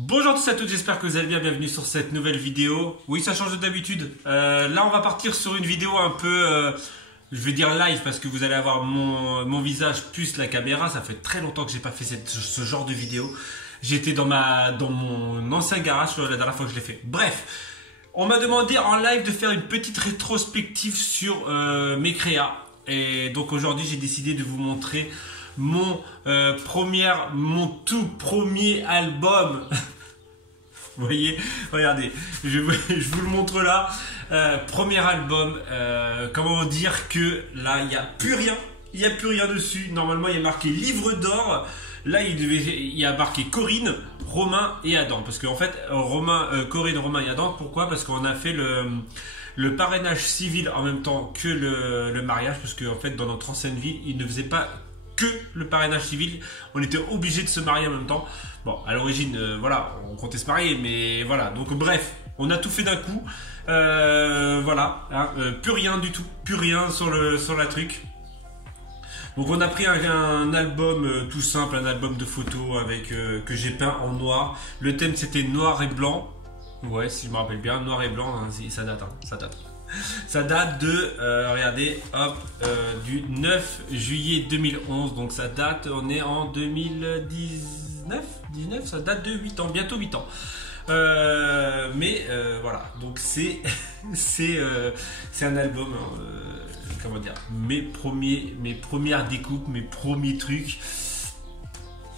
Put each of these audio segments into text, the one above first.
Bonjour à tous et à toutes, j'espère que vous allez bien, bienvenue sur cette nouvelle vidéo. Oui, ça change d'habitude. Là, on va partir sur une vidéo un peu, je vais dire live, parce que vous allez avoir mon visage plus la caméra. Ça fait très longtemps que j'ai pas fait ce genre de vidéo. J'étais dans mon ancien garage la dernière fois que je l'ai fait. Bref, on m'a demandé en live de faire une petite rétrospective sur mes créas. Et donc aujourd'hui, j'ai décidé de vous montrer mon tout premier album. Vous voyez, regardez, je vous le montre là. Premier album, comment dire que là il n'y a plus rien. Il n'y a plus rien dessus. Normalement il y a marqué livre d'or. Là il y a marqué Corinne, Romain et Adam. Parce qu'en fait Corinne, Romain et Adam, pourquoi? Parce qu'on a fait le parrainage civil en même temps que le mariage. Parce qu'en fait dans notre ancienne ville, ils ne faisaient pas que le parrainage civil, on était obligé de se marier en même temps. Bon, à l'origine, voilà, on comptait se marier, mais voilà. Donc bref, on a tout fait d'un coup. Voilà, hein, plus rien du tout, plus rien sur la truc. Donc on a pris un album tout simple, un album de photos avec que j'ai peint en noir. Le thème c'était noir et blanc. Ouais, si je me rappelle bien, noir et blanc, hein, ça date, hein, ça date. Ça date de, regardez, hop, du 9 juillet 2011. Donc ça date, on est en 2019, ça date de 8 ans, bientôt 8 ans. Mais voilà, donc c'est un album, comment dire, mes premières découpes, mes premiers trucs.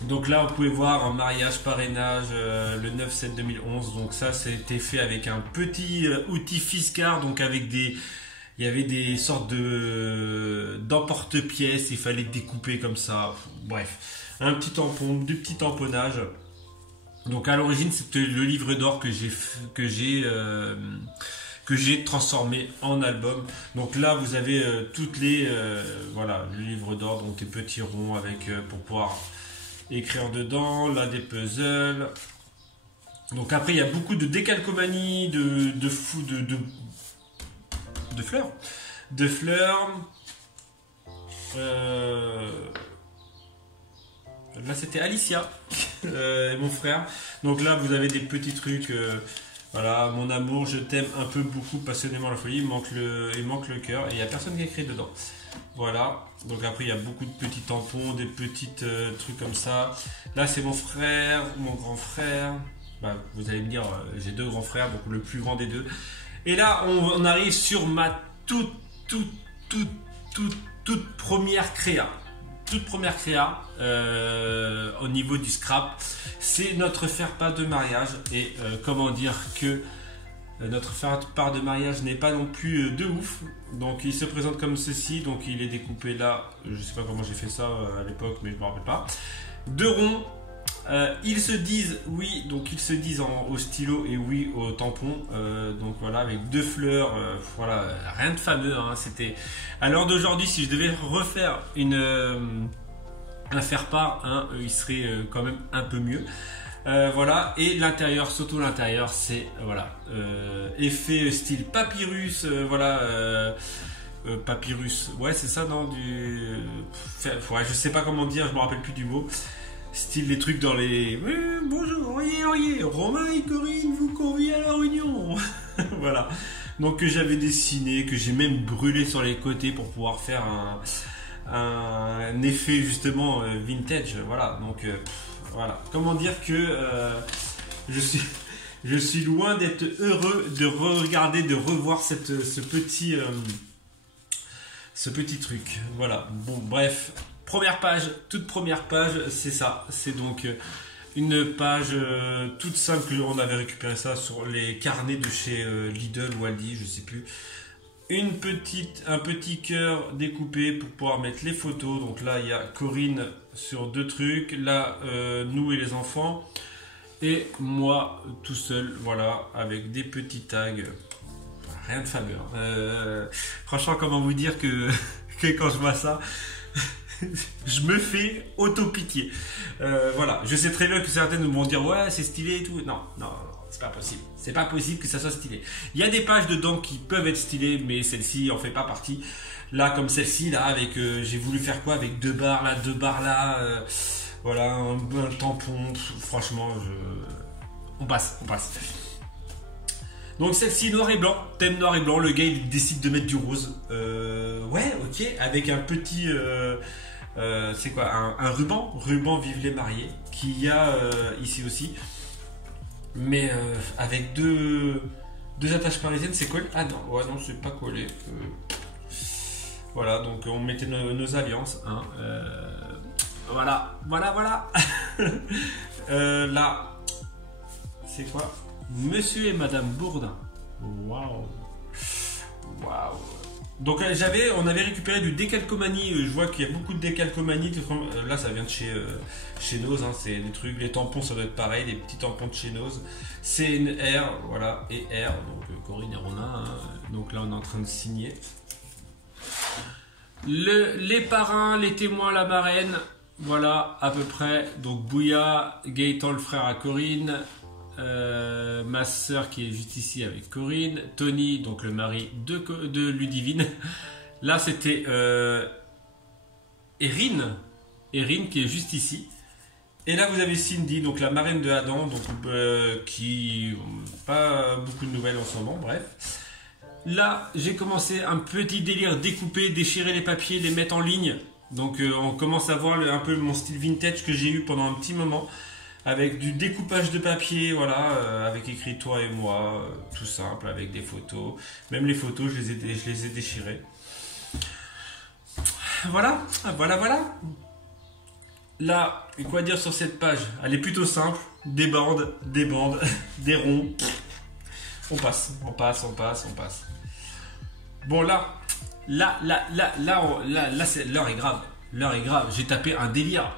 Donc là, vous pouvez voir un mariage parrainage le 9/7/2011. Donc ça, c'était fait avec un petit outil Fiskars, donc avec il y avait des sortes d'emporte-pièces. Il fallait découper comme ça. Bref, un petit tampon, deux petits tamponnages. Donc à l'origine, c'était le livre d'or que j'ai transformé en album. Donc là, vous avez toutes les voilà, le livre d'or, donc des petits ronds avec pour pouvoir écrire dedans, là des puzzles. Donc après il y a beaucoup de décalcomanie, de fleurs. De fleurs. Là c'était Alicia, mon frère. Donc là vous avez des petits trucs. Voilà, mon amour, je t'aime un peu, beaucoup, passionnément, la folie. Il manque le cœur et il n'y a personne qui a écrit dedans. Voilà, donc après il y a beaucoup de petits tampons, des petites trucs comme ça. Là c'est mon frère, mon grand frère. Bah, vous allez me dire, j'ai deux grands frères, donc le plus grand des deux. Et là on arrive sur ma toute première créa. Toute première créa au niveau du scrap. C'est notre faire-part de mariage. Et comment dire que notre faire-part de mariage n'est pas non plus de ouf. Donc il se présente comme ceci. Donc il est découpé là. Je sais pas comment j'ai fait ça à l'époque, mais je me rappelle pas. Deux ronds. Ils se disent oui. Donc ils se disent au stylo et oui au tampon. Donc voilà, avec deux fleurs. Voilà, rien de fameux. Hein, c'était à l'heure d'aujourd'hui, si je devais refaire un faire-part, hein, il serait quand même un peu mieux. Voilà, et l'intérieur, surtout l'intérieur, c'est voilà, effet style papyrus, voilà, papyrus, ouais c'est ça, non, ouais, je sais pas comment dire, je me rappelle plus du mot, style les trucs dans les, oui, bonjour, oyez, Romain et Corinne vous convient à la réunion. Voilà, donc que j'avais dessiné, que j'ai même brûlé sur les côtés pour pouvoir faire un effet justement vintage, voilà, donc voilà, comment dire que je suis loin d'être heureux de regarder, de revoir ce petit truc. Voilà, bon bref, première page, toute première page, c'est ça, c'est donc une page toute simple, on avait récupéré ça sur les carnets de chez Lidl ou Aldi, je sais plus. Un petit cœur découpé pour pouvoir mettre les photos. Donc là il y a Corinne sur deux trucs, là nous et les enfants, et moi tout seul, voilà, avec des petits tags, rien de fameux, hein. Franchement, comment vous dire que quand je vois ça je me fais auto-pitié. Voilà, je sais très bien que certaines vont dire ouais c'est stylé et tout. Non, c'est pas possible. C'est pas possible que ça soit stylé. Il y a des pages dedans qui peuvent être stylées, mais celle-ci en fait pas partie. Là, comme celle-ci, là, avec j'ai voulu faire quoi avec deux barres là, voilà, un tampon. Franchement, On passe, on passe. Donc celle-ci noir et blanc, thème noir et blanc, le gars il décide de mettre du rose. Ouais, ok, avec un petit, c'est quoi, un ruban Vive les mariés, qu'il y a ici aussi. Mais avec deux attaches parisiennes, c'est collé. Ah non, ouais non, c'est pas collé. Voilà, donc on mettait nos alliances. Hein, voilà. Là, c'est quoi? Monsieur et Madame Bourdin. Waouh. Donc on avait récupéré du décalcomanie. Je vois qu'il y a beaucoup de décalcomanie. Là, ça vient de chez Nose. Hein, c'est des trucs. Les tampons, ça doit être pareil. Les petits tampons de chez Nose. CNR, voilà, et R. Donc Corinne et Ronin. Hein, donc là, on est en train de signer. Les parrains, les témoins, la marraine. Voilà, à peu près. Donc Bouya, Gaëtan, le frère à Corinne. Ma soeur qui est juste ici avec Corinne, Tony, donc le mari de Ludivine. Là c'était Erin qui est juste ici. Et là vous avez Cindy, donc la marraine de Adam, donc qui pas beaucoup de nouvelles en ce moment, bref. Là j'ai commencé un petit délire, découper, déchirer les papiers, les mettre en ligne. Donc on commence à voir un peu mon style vintage que j'ai eu pendant un petit moment. Avec du découpage de papier, voilà, avec écrit toi et moi, tout simple, avec des photos. Même les photos, je les ai déchirées. Voilà. Là, quoi dire sur cette page? Elle est plutôt simple. Des bandes, des ronds. On passe. Bon, là, l'heure est grave. L'heure est grave. J'ai tapé un délire.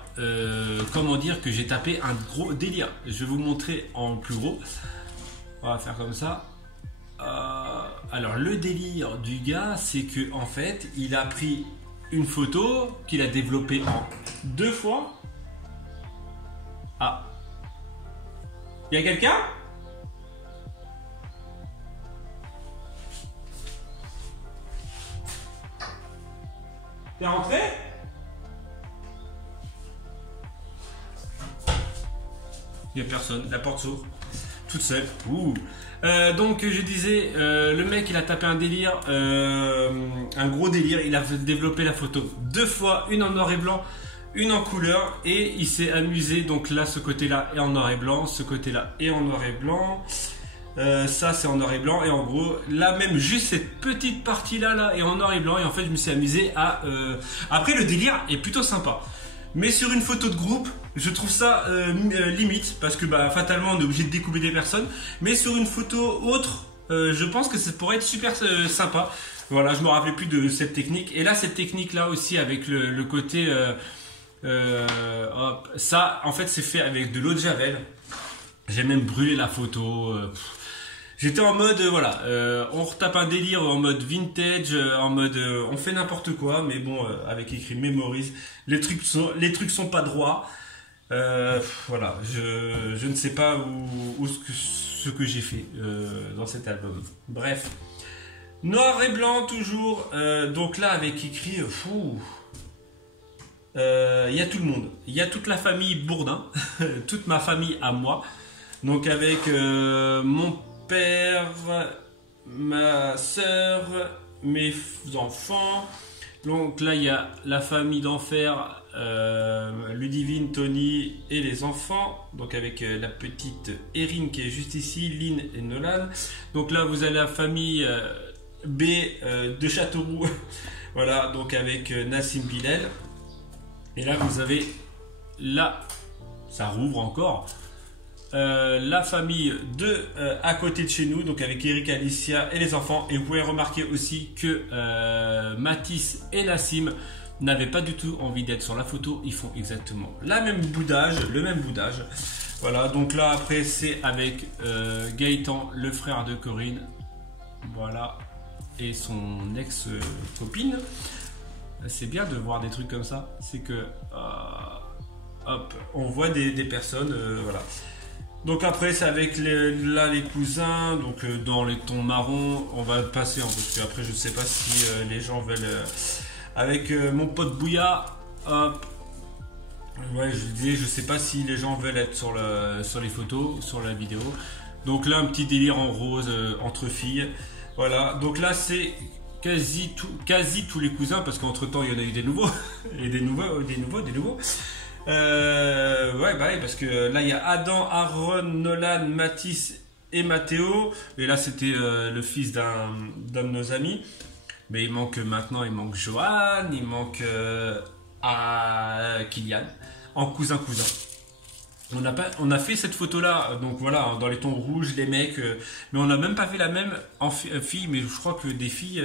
Comment dire que j'ai tapé un gros délire. Je vais vous montrer en plus gros. On va faire comme ça. Alors le délire du gars, c'est que en fait, il a pris une photo qu'il a développée en 2 fois. Ah, il y a quelqu'un? T'es rentré? Il n'y a personne, la porte s'ouvre toute seule. Ouh. Donc je disais, le mec il a tapé un délire, un gros délire, il a développé la photo 2 fois, une en noir et blanc, une en couleur, et il s'est amusé. Donc là ce côté là est en noir et blanc, ce côté là est en noir et blanc, ça c'est en noir et blanc, et en gros là même juste cette petite partie là est en noir et blanc, et en fait je me suis amusé à... Après le délire est plutôt sympa. Mais sur une photo de groupe, je trouve ça limite, parce que fatalement on est obligé de découper des personnes. Mais sur une photo autre, je pense que ça pourrait être super sympa. Voilà, je me rappelais plus de cette technique. Et là, cette technique là aussi avec le côté, hop, ça en fait c'est fait avec de l'eau de javel. J'ai même brûlé la photo. J'étais en mode, voilà, on retape un délire en mode vintage, en mode on fait n'importe quoi, mais bon, avec écrit Memories, les trucs sont pas droits. Voilà, je ne sais pas ce que j'ai fait dans cet album. Bref, noir et blanc toujours, donc là avec écrit, il y a tout le monde, il y a toute la famille Bourdin, toute ma famille à moi, donc avec mon père, ma soeur, mes enfants. Donc là il y a la famille d'enfer, Ludivine, Tony et les enfants. Donc avec la petite Erin qui est juste ici, Lynn et Nolan. Donc là vous avez la famille B de Châteauroux. Voilà, donc avec Nassim Bilal. Et là vous avez là, ça rouvre encore. La famille de à côté de chez nous, donc avec Eric, Alicia et les enfants. Et vous pouvez remarquer aussi que Mathis et Nassim n'avaient pas du tout envie d'être sur la photo. Ils font exactement le même boudage. Voilà, donc là après c'est avec Gaëtan, le frère de Corinne, voilà, et son ex-copine. C'est bien de voir des trucs comme ça. C'est que hop, on voit des personnes, voilà. Donc après c'est avec les cousins, donc dans les tons marrons, on va passer, parce qu'après je sais pas si les gens veulent... avec mon pote Bouya, hop, Ouais, je disais, je sais pas si les gens veulent être sur les photos, sur la vidéo. Donc là, un petit délire en rose entre filles. Voilà, donc là, c'est quasi tous les cousins, parce qu'entre temps, il y en a eu des nouveaux. Et des nouveaux. Ouais, bah ouais, parce que là, il y a Adam, Aaron, Nolan, Mathis et Mathéo. Et là, c'était le fils d'un de nos amis. Mais il manque Johan, il manque à Kylian, en cousin-cousin. On a fait cette photo-là, donc voilà, dans les tons rouges, les mecs, mais on n'a même pas fait la même en filles, mais je crois que des filles,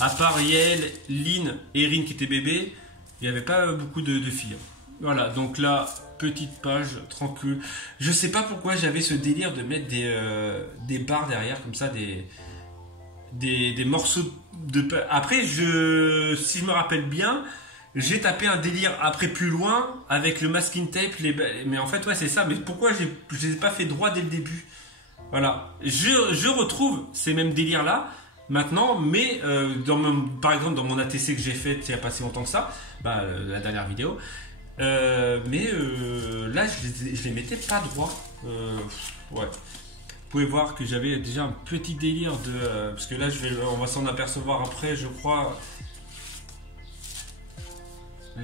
à part Yael, Lynn et Erin qui étaient bébés, il n'y avait pas beaucoup de filles. Voilà, donc là, petite page, tranquille. Je sais pas pourquoi j'avais ce délire de mettre des barres derrière, comme ça, des morceaux de... Après, si je me rappelle bien, j'ai tapé un délire après plus loin avec le masking tape, mais en fait ouais c'est ça, mais pourquoi je les ai pas fait droit dès le début? Voilà, je retrouve ces mêmes délires là maintenant, mais par exemple dans mon ATC que j'ai fait il y a pas si longtemps que ça, bah, la dernière vidéo, là je les mettais pas droit, ouais. Vous pouvez voir que j'avais déjà un petit délire de... parce que là on va s'en apercevoir après je crois...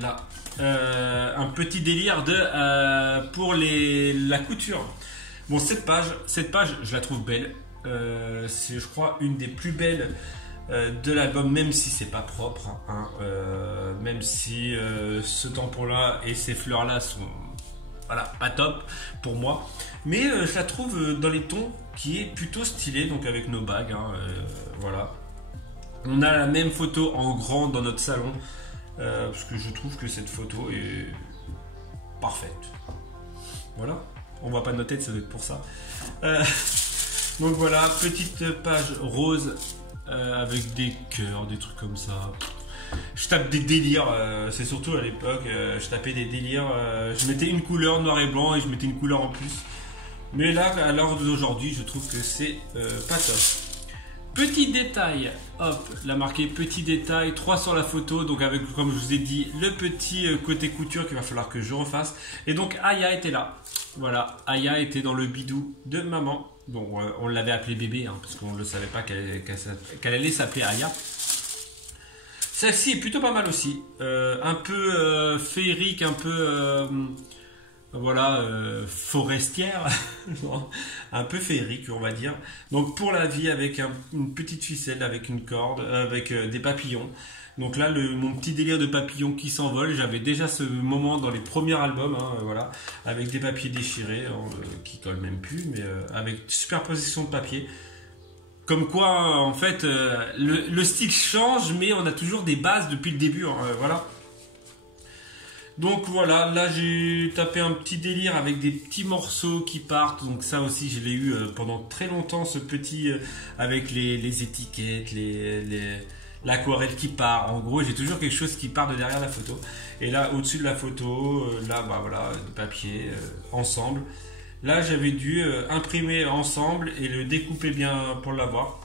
Là, un petit délire pour la couture. Bon, cette page, je la trouve belle. C'est, je crois, une des plus belles de l'album, même si c'est pas propre, hein, même si ce tampon-là et ces fleurs-là sont, voilà, pas top pour moi. Mais je la trouve dans les tons qui est plutôt stylé, donc avec nos bagues, hein, voilà. On a la même photo en grand dans notre salon. Parce que je trouve que cette photo est parfaite. Voilà, on voit pas de nos têtes, ça doit être pour ça. Donc voilà, petite page rose avec des cœurs, des trucs comme ça. Je tape des délires, c'est surtout à l'époque, je tapais des délires. Je mettais une couleur noir et blanc et je mettais une couleur en plus. Mais là, à l'heure d'aujourd'hui, je trouve que c'est pas top. Petit détail, hop, la marqué petit détail, 3 sur la photo, donc avec, comme je vous ai dit, le petit côté couture qu'il va falloir que je refasse. Et donc Aya était là, voilà, Aya était dans le bidou de maman. Bon, on l'avait appelé bébé, hein, parce qu'on ne le savait pas qu'elle allait s'appeler Aya. Celle-ci est plutôt pas mal aussi, un peu féerique, un peu... voilà, forestière, un peu féerique on va dire. Donc pour la vie avec une petite ficelle, avec une corde, avec des papillons. Donc là mon petit délire de papillons qui s'envolent, j'avais déjà ce moment dans les premiers albums, hein, voilà, avec des papiers déchirés, qui collent même plus, mais avec superposition de papier. Comme quoi en fait le style change, mais on a toujours des bases depuis le début, hein, voilà. Donc voilà, là j'ai tapé un petit délire avec des petits morceaux qui partent. Donc ça aussi je l'ai eu pendant très longtemps, ce petit avec les étiquettes, l'aquarelle qui part. En gros j'ai toujours quelque chose qui part de derrière la photo. Et là au-dessus de la photo, là bah voilà, de papier ensemble. Là j'avais dû imprimer ensemble et le découper bien pour l'avoir.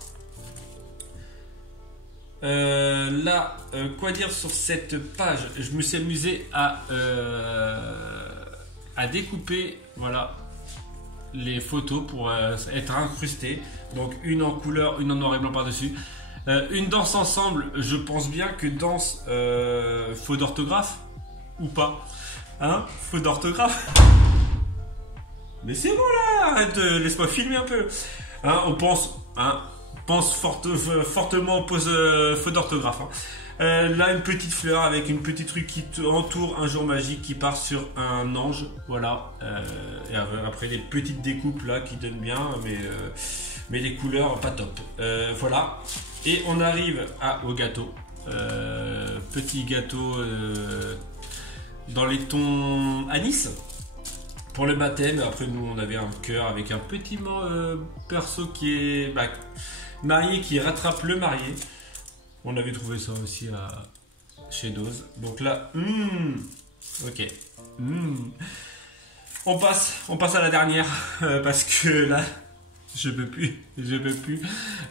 Là, quoi dire sur cette page? Je me suis amusé à découper, voilà, les photos pour être incrustées. Donc une en couleur, une en noir et blanc par-dessus. Une danse ensemble, je pense bien que danse faute d'orthographe ou pas, hein? Faute d'orthographe. Mais c'est bon là, arrête, laisse-moi filmer un peu. Hein, on pense, hein, fortement aux faute d'orthographe. Hein. Là, une petite fleur avec une petite truc qui entoure un jour magique qui part sur un ange. Voilà. Et après, les petites découpes là qui donnent bien, mais les couleurs pas top. Voilà. Et on arrive au gâteau. Petit gâteau dans les tons anis. Pour le baptême, après nous on avait un cœur avec un petit perso qui est marié, qui rattrape le marié. On avait trouvé ça aussi chez Dose. Donc là, ok. On passe à la dernière parce que là, je peux plus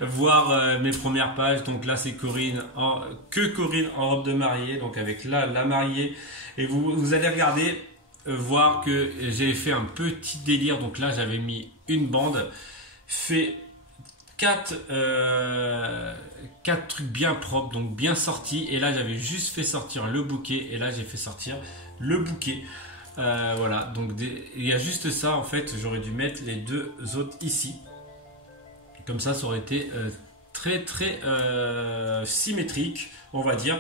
voir mes premières pages. Donc là, c'est Corinne en robe de mariée, donc avec la mariée. Et vous allez regarder, voir que j'ai fait un petit délire. Donc là, j'avais mis une bande, fait 4 trucs bien propres, donc bien sortis. Et là, j'avais juste fait sortir le bouquet. Et là, j'ai fait sortir le bouquet. Voilà, donc il y a juste ça. En fait, j'aurais dû mettre les deux autres ici. Comme ça aurait été très symétrique, on va dire.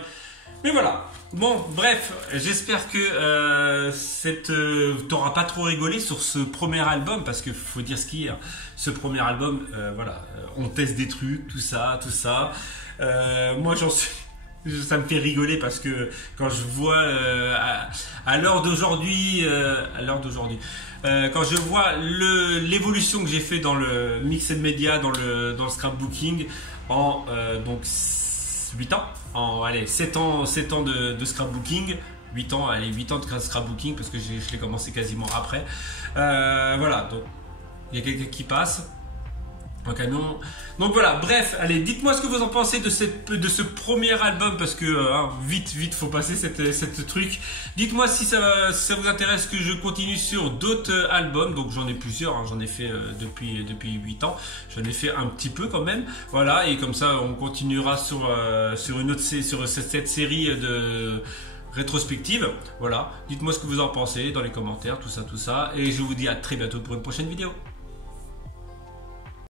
Mais voilà. Bon, bref, j'espère que t'auras pas trop rigolé sur ce premier album, parce que faut dire ce qu'il y a. Ce premier album, voilà, on teste des trucs, tout ça. Moi, ça me fait rigoler parce que quand je vois à l'heure d'aujourd'hui, quand je vois l'évolution que j'ai fait dans le mixed media, dans le scrapbooking en donc 8 ans, allez 7 ans de scrapbooking, 8 ans de scrapbooking parce que je l'ai commencé quasiment après. Voilà, donc il y a quelqu'un qui passe. Un camion. Donc voilà, bref, allez, dites-moi ce que vous en pensez de ce premier album, parce que vite, faut passer cette truc. Dites-moi si ça vous intéresse que je continue sur d'autres albums. Donc j'en ai plusieurs, hein, j'en ai fait depuis 8 ans. J'en ai fait un petit peu quand même. Voilà, et comme ça, on continuera sur cette série de rétrospective. Voilà, dites-moi ce que vous en pensez dans les commentaires, tout ça. Et je vous dis à très bientôt pour une prochaine vidéo.